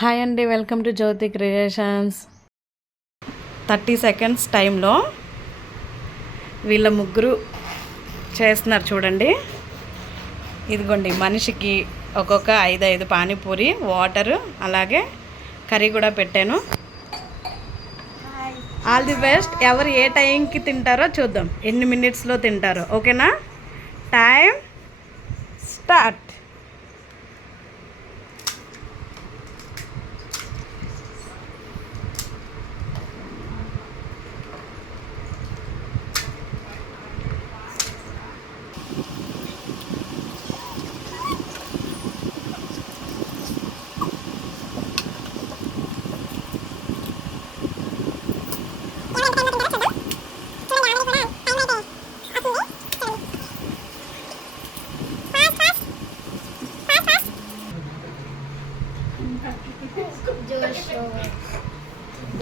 హాయ్ అండి, welcome to Jyothi Creations. 30 seconds టైంలో వీళ్ళ ముగ్గురు చేస్తున్నారు చూడండి. ఇదిగోండి, మనిషికి ఒక్కొక్క 5 పానీపూరి, వాటరు, అలాగే కర్రీ కూడా పెట్టాను. All the best. ఎవరు ఏ టైంకి తింటారో చూద్దాం, ఎన్ని మినిట్స్లో తింటారో. ఓకేనా? Time start.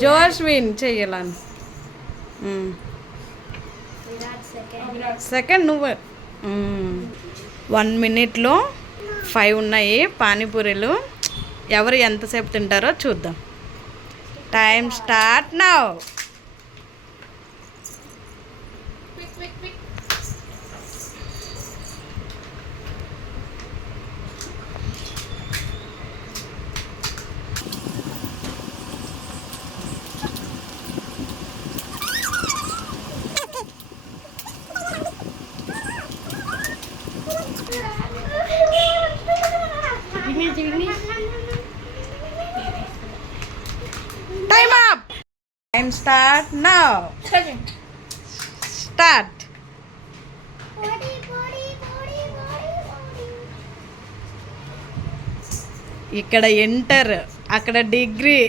జోష్విన్ చెయ్యాలని సెకండ్ నువ్వు 1 మినిట్లో 5 ఉన్నాయి పానీపూరీలు. ఎవరు ఎంతసేపు తింటారో చూద్దాం. Time start now. Time up. Time start now. Start. ఇక్కడ ఎంటర్, అక్కడ డిగ్రీ,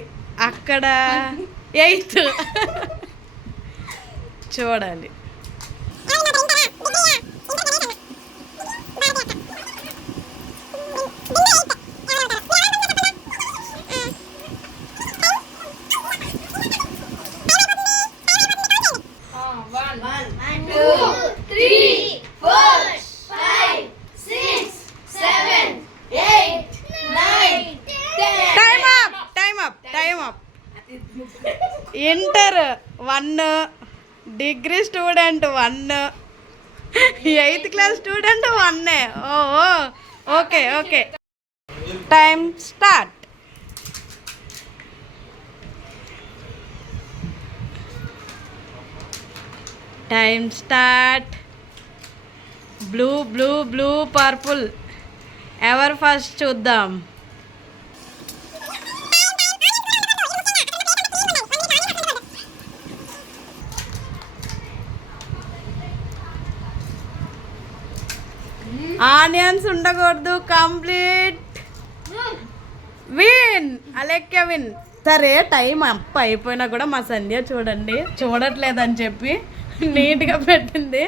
అక్కడ 8th. చూడాలి. ఇంటర్ 1, degree student 1, 8th class student 1. Okay okay. Time start. Time start. Blue blue blue purple. ఎవరు ఫస్ట్ చూద్దాం. ఆనియన్స్ ఉండకూడదు. కంప్లీట్. విన్. అలెక్య విన్. సరే, టైం అప్ అయిపోయినా కూడా మా సంధ్య చూడండి, చూడట్లేదని చెప్పి నీట్గా పెట్టింది.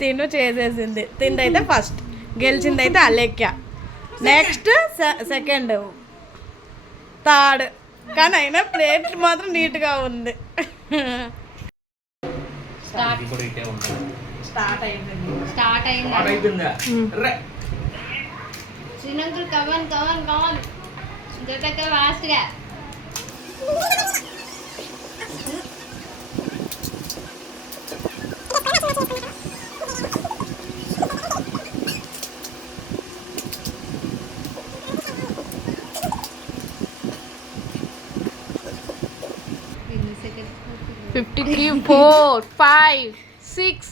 తిను చేసేసింది. తిందైతే ఫస్ట్, గెలిచిందైతే అలెక్య. Next second, third. కానీ అయినా ప్లేట్ మాత్రం నీట్గా ఉంది. స్టార్ట్ అయిపోయింది. శ్రీనంకుల్ కవన్ కవన్ కవన్ గటక ఫాస్ట్గా. Fifty 4 5 6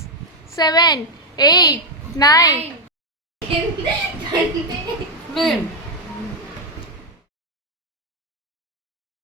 7 8 9.